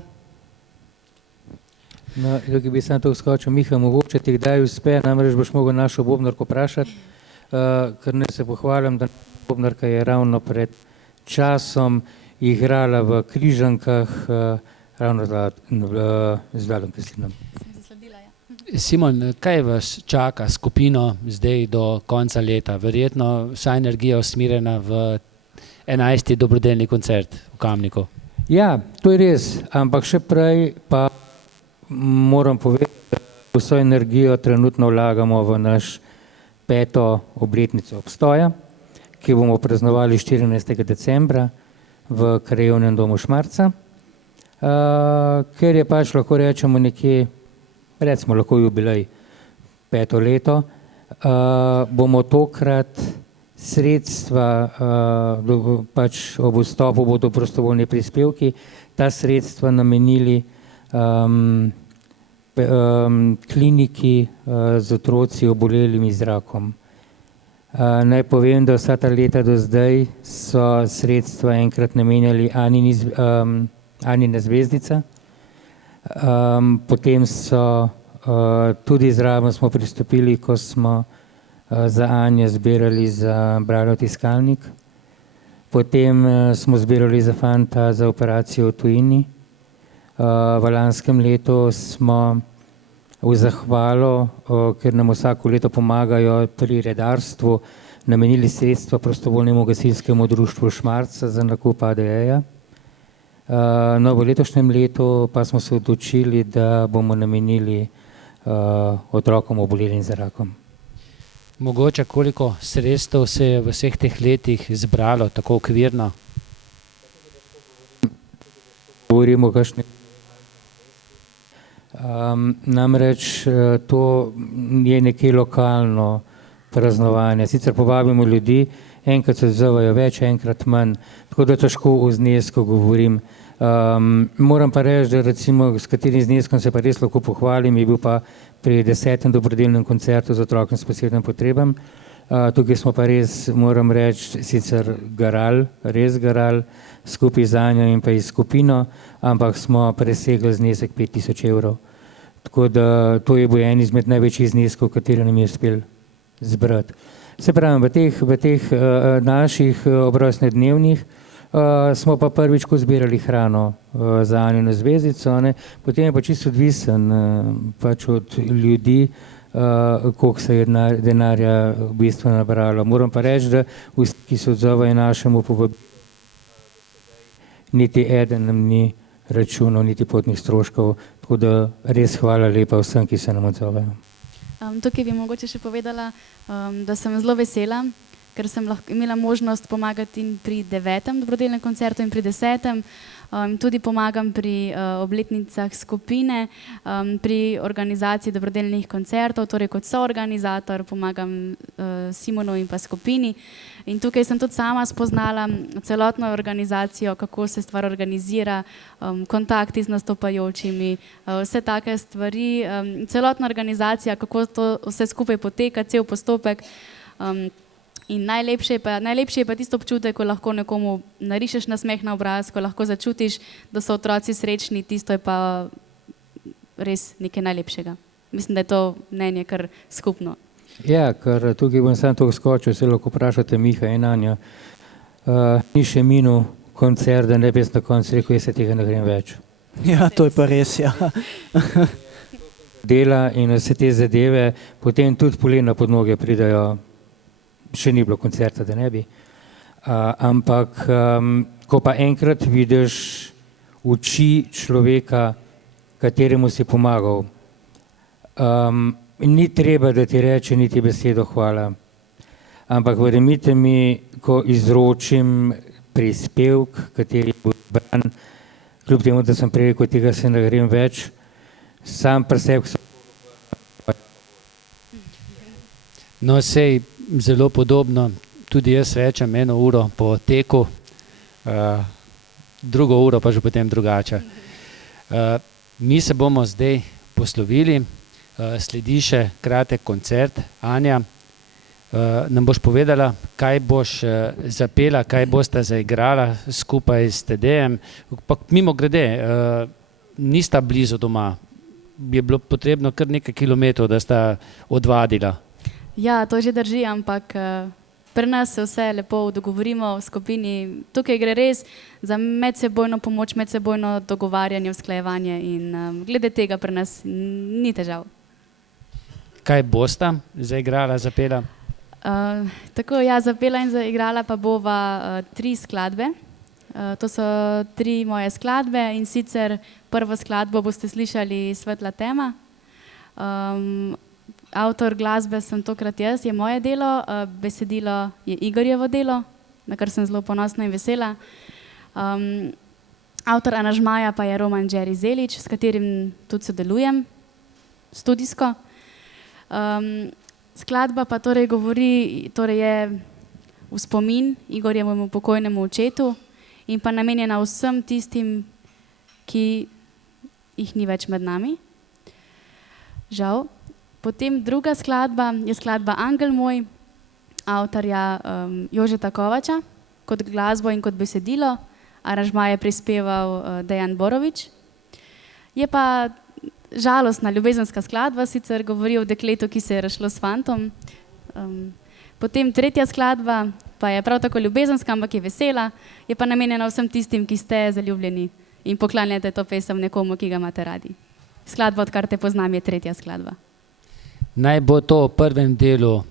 No, tukaj bi sam to vskočil, Miha, mogoče ti kdaj uspe, namreč boš mogel našo bobnarko vprašati, ker ne se pohvalim, da bobnarka je ravno pred časom igrala v Križankah, ravno z Vladom Kreslinom. Simon, kaj vas čaka skupino zdaj do konca leta? Verjetno vsa energija usmerjena v 11. dobrodelni koncert v Kamniku. Ja, to je res, ampak še prej pa moram povedati, da vso energijo trenutno vlagamo v naš 5. obletnico obstoja, ki bomo praznovali 14. decembra v Krajevnem domu Šmarca, ker je pač lahko rečemo nekje, recimo lahko jubilej 5. leto, bomo tokrat sredstva, pač ob vstopu bodo prostovoljni prispevki, ta sredstva namenili kliniki z otroci obolelimi z rakom. Naj povem, da vsa ta leta do zdaj so sredstva enkrat namenjali Anina zvezdica, potem so tudi zraven smo pristopili, ko smo za Anjo zbirali za bralno tiskalnik, potem smo zbirali za fanta za operacijo v tujini. V lanskem letu smo v zahvalo, ker nam vsako leto pomagajo pri redarstvu, namenili sredstva prostovoljnemu gasilskemu društvu Šmarca za nakup ADE-ja. No, v letošnjem letu pa smo se odločili, da bomo namenili otrokom obolelim za rakom. Mogoče koliko sredstev se je v vseh teh letih zbralo, tako okvirno? Govorimo o kakšni. Namreč to je nekje lokalno praznovanje. Sicer povabimo ljudi, enkrat se odzovejo več, enkrat manj, tako da težko o znesku govorim. Moram pa reči, da recimo s katerim zneskom se pa res lahko pohvalim, je bil pa pri 10. dobrodelnem koncertu za otrokom s posebnimi potrebami. Tukaj smo pa res, moram reči, sicer res garali, skupaj z Anjo in pa iz skupino, ampak smo presegli znesek 5000 evrov. Tako da to je bil en izmed največjih zneskov, kateri nam je uspel zbrati. Se pravi, v teh naših obrostnodnevnih smo pa prvič, ko zbirali hrano za Anino zvezdico, potem je pa čisto odvisen pač od ljudi, koliko se je denarja v bistvu nabralo. Moram pa reči, da vsi, ki se odzovejo našemu povabilu, niti eden nam ni računal, niti potnih stroškov, tako da res hvala lepa vsem, ki se nam odzovejo. Tukaj bi mogoče še povedala, da sem zelo vesela, ker sem imela možnost pomagati in pri 9. dobrodelnem koncertu in pri 10. Tudi pomagam pri obletnicah skupine, pri organizaciji dobrodelnih koncertov, torej kot soorganizator pomagam Simonu in pa skupini. In tukaj sem tudi sama spoznala celotno organizacijo, kako se stvar organizira, kontakti z nastopajočimi, vse take stvari, celotna organizacija, kako to vse skupaj poteka, cel postopek. In najlepši je pa tisto občutek, ko lahko nekomu narišeš nasmeh na obraz, ko lahko začutiš, da so otroci srečni, tisto je pa res nekaj najlepšega. Mislim, da je to mnenje kar skupno. Ja, ker tukaj bom sam to skočil, se lahko vprašate Miha in Anja. Ni še minul koncert, da ne bi jaz na koncu rekel, jaz se tega ne grem več. Ja, to je pa res, ja. Dela in vse te zadeve, potem tudi polena pod noge pridajo. Še ni bilo koncerta, da ne bi. Ampak, ko pa enkrat vidiš oči človeka, kateremu si pomagal, ni treba, da ti reče niti besedo hvala. Ampak verjemite mi, ko izročim prispevek, kateri bo bran, kljub temu, da sem prej rekel, tega se ne grem več, sam pri sebi. No, sej zelo podobno, tudi jaz rečem 1 uro po teku, drugo uro pa že potem drugače. Mi se bomo zdaj poslovili, sledi še kratek koncert. Anja, nam boš povedala, kaj boš zapela, kaj boste zaigrala skupaj s Tadejem. Pa mimogrede, nista blizu doma, je bilo potrebno kar nekaj kilometrov, da sta odvadila. Ja, to že drži, ampak pri nas se vse lepo dogovorimo v skupini. Tukaj gre res za medsebojno pomoč, medsebojno dogovarjanje, usklajevanje in glede tega pri nas ni težav. Kaj bosta zaigrala, zapela? Tako, ja, zapela in zaigrala pa bova 3 skladbe. To so 3 moje skladbe in sicer prvo skladbo boste slišali Svetla tema. Avtor glasbe sem tokrat jaz, je moje delo, besedilo je Igorjevo delo, na kar sem zelo ponosna in vesela. Avtor aranžmaja pa je Roman Jerry Zelič, s katerim tudi sodelujem studijsko. Skladba pa torej govori, torej je v spomin Igorjevemu pokojnemu očetu in pa namenjena vsem tistim, ki jih ni več med nami. žal. Potem druga skladba je skladba Angel moj, avtorja Jožeta Kovača, kot glasbo in kot besedilo. Aranžma je prispeval Dejan Borovič. Je pa žalostna ljubezenska skladba, sicer govori o dekletu, ki se je razšlo s fantom. Potem tretja skladba pa je prav tako ljubezenska, ampak je vesela, je pa namenjena vsem tistim, ki ste zaljubljeni in poklanjate to pesem nekomu, ki ga imate radi. Skladba Odkar te poznam je tretja skladba. Naj bo to v prvem delu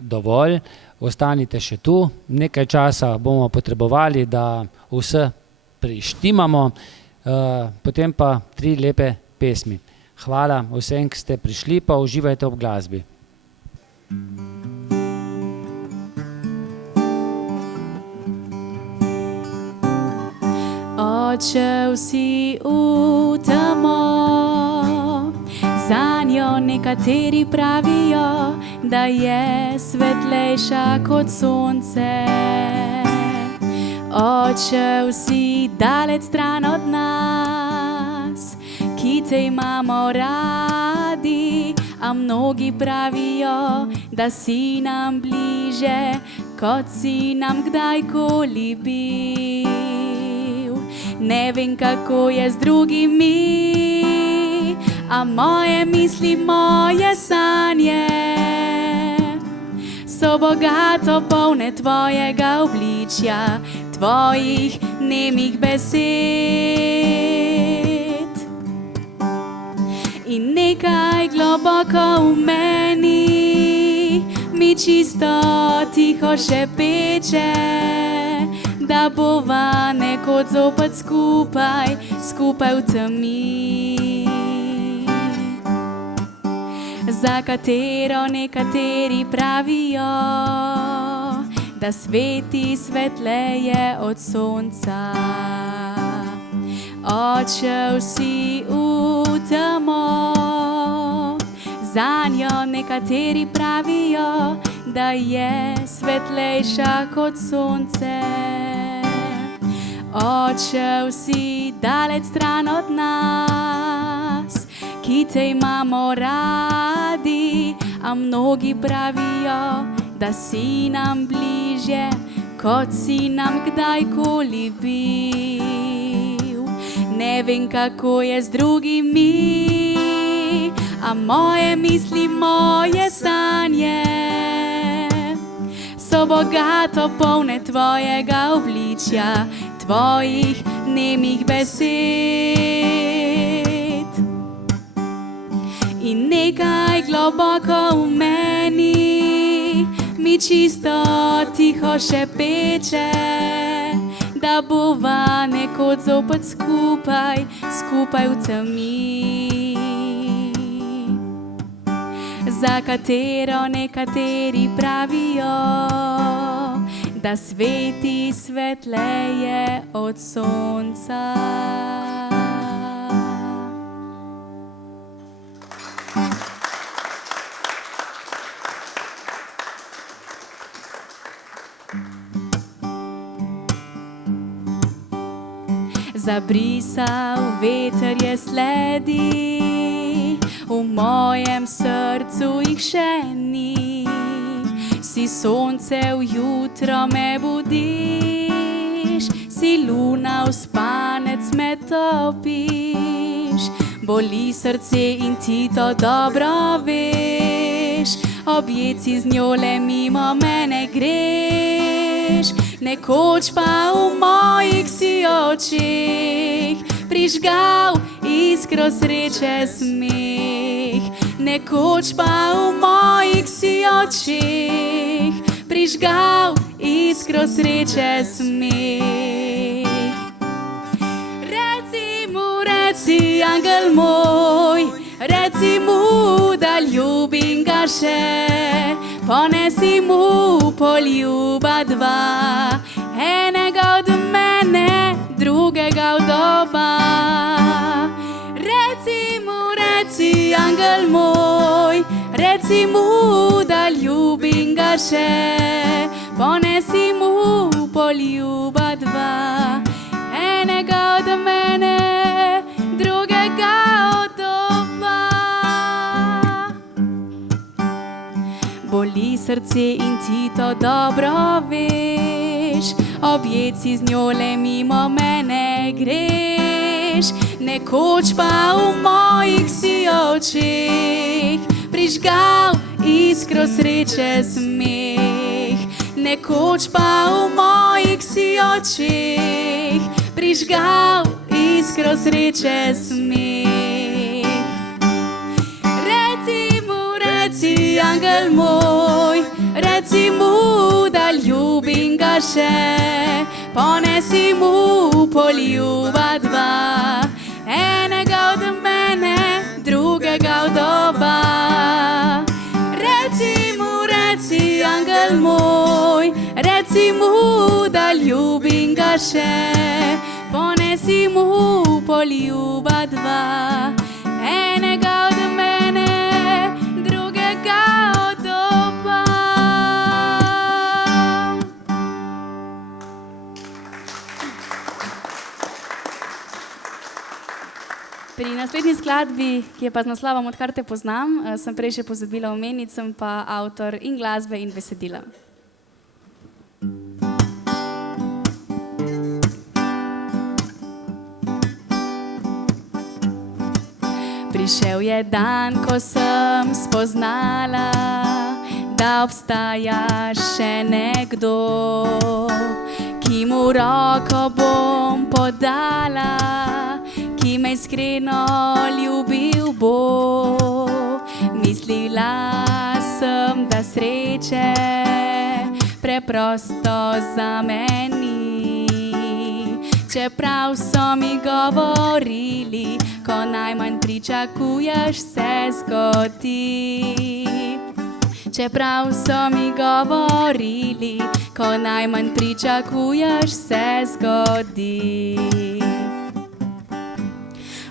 dovolj. Ostanite še tu. Nekaj časa bomo potrebovali, da vse prištimamo, potem pa 3 lepe pesmi. Hvala vsem, ki ste prišli, pa uživajte ob glasbi. Odšel si v temo, zanjo nekateri pravijo, da je svetlejša kot sonce. Odšel si daleč stran od nas, ki te imamo radi, a mnogi pravijo, da si nam bliže, kot si nam kdajkoli bil. Ne vem, kako je z drugimi, a moje misli, moje sanje so bogato polne tvojega obličja, tvojih nemih besed. In nekaj globoko v meni mi čisto tiho šepeče, da bova nekod zopet skupaj, skupaj v temi, za katero nekateri pravijo, da sveti svetleje od sonca. Odšel si v temo, zanjo nekateri pravijo, da je svetlejša kot sonce. Odšel si daleč stran od nas, ki te imamo radi, a mnogi pravijo, da si nam bliže, kot si nam kdajkoli bil. Ne vem, kako je z drugimi, a moje misli, moje sanje so bogato polne tvojega obličja, tvojih nemih besed. In nekaj globoko v meni mi čisto tiho šepeče, da bova nekod zopet skupaj, skupaj v temi, za katero nekateri pravijo, da sveti svetleje od sonca. Zabrisal veter je sledi, v mojem srcu jih še ni. Si sonce v jutro me budiš, si luna v spanec me topiš. Boli srce in ti to dobro veš, objeci z njo le mimo mene greš. Nekoč pa v mojih si očeh prižgal iskro sreče smeh. Nekoč pa v mojih si očeh prižgal iskro sreče smeh. Reci mu, reci, angel moj, reci mu, da ljubim ga še. Ponesi mu poljuba 2, enega od mene, drugega od oba. Reci mu, reci, angel moj, reci mu, da ljubim ga še. Ponesi mu poljuba 2, enega od mene, drugega od oba. moje srce in ti to dobro veš. Objeci z njo le mimo mene greš, nekoč pa v mojih si očeh prižgal iskro sreče smeh. Nekoč pa v mojih si očeh prižgal iskro sreče smeh. Reci, angel moj, reci mu, da ljubim ga še. Ponesi mu poljuba dva, enega od mene, drugega od oba. Reci, angel moj, reci mu, da ljubim ga še. Ponesi mu poljuba dva, enega od mene, drugega od oba. Pri naslednji skladbi, ki je pa z naslovom Odkar te poznam, sem prej še pozabila omeniti, sem pa avtor in glasbe in besedila. Prišel je dan, ko sem spoznala, da obstaja še nekdo, ki mu roko bom podala, ki me iskreno ljubil bo. Mislila sem, da sreče preprosto zameni, čeprav so mi govorili, ko najmanj pričakuješ, se zgodi. Čeprav so mi govorili, ko najmanj pričakuješ, se zgodi.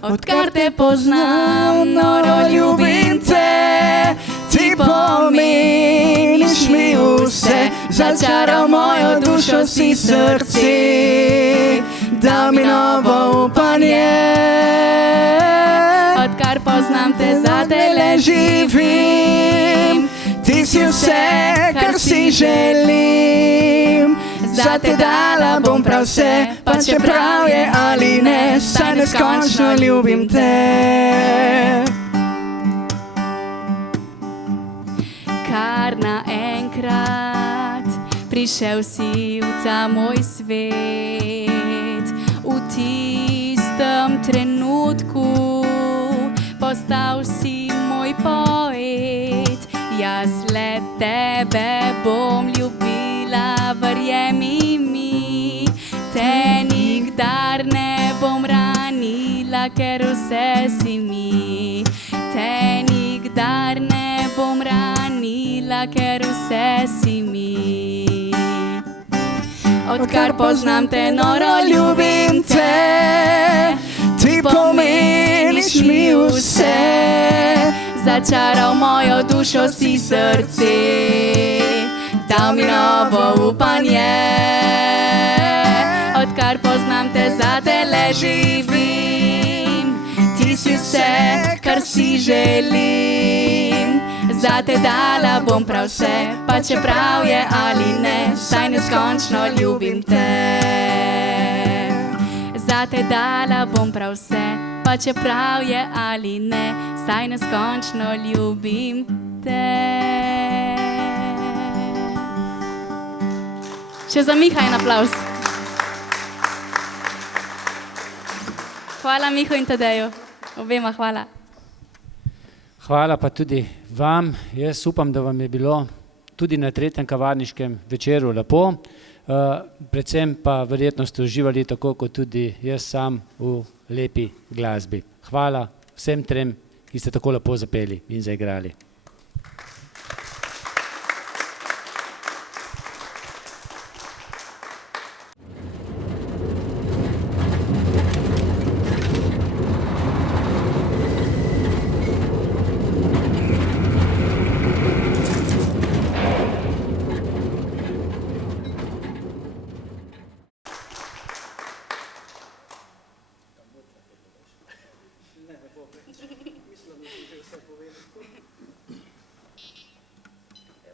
Odkar te poznam, noro ljubim te, ti pomeniš mi vse, začaral mojo dušo si srce, dal mi novo upanje. Odkar poznam te, zatelj živim, ti si vse, kar si želim. Zate dala bom prav vse, pa čeprav je ali ne, saj neskončno ljubim te. Kar naenkrat prišel si v ta moj svet, v tistem trenutku postal si moj poet. Jaz le tebe bom ljubila, verjemi mi, te nikdar ne bom ranila, ker vse si mi. Te nikdar ne bom ranila, ker vse si mi. Odkar poznam te, noro ljubim te, ti pomeniš mi vse, začaral mojo dušo si srce, dal mi novo upanje. Odkar poznam te, zatelj živim, ti si vse, kar si želim. Zate dala bom prav vse, pa čeprav je ali ne, saj neskončno ljubim te. Zate dala bom prav vse, pa čeprav je ali ne, saj neskončno ljubim te. Še za Miha en aplavz. Hvala Miho in Tadeju, obema hvala. Hvala pa tudi vam. Jaz upam, da vam je bilo tudi na tretjem kavarniškem večeru lepo. Predvsem pa verjetno ste uživali tako kot tudi jaz sam v lepi glasbi. Hvala vsem trem, ki ste tako lepo zapeli in zaigrali.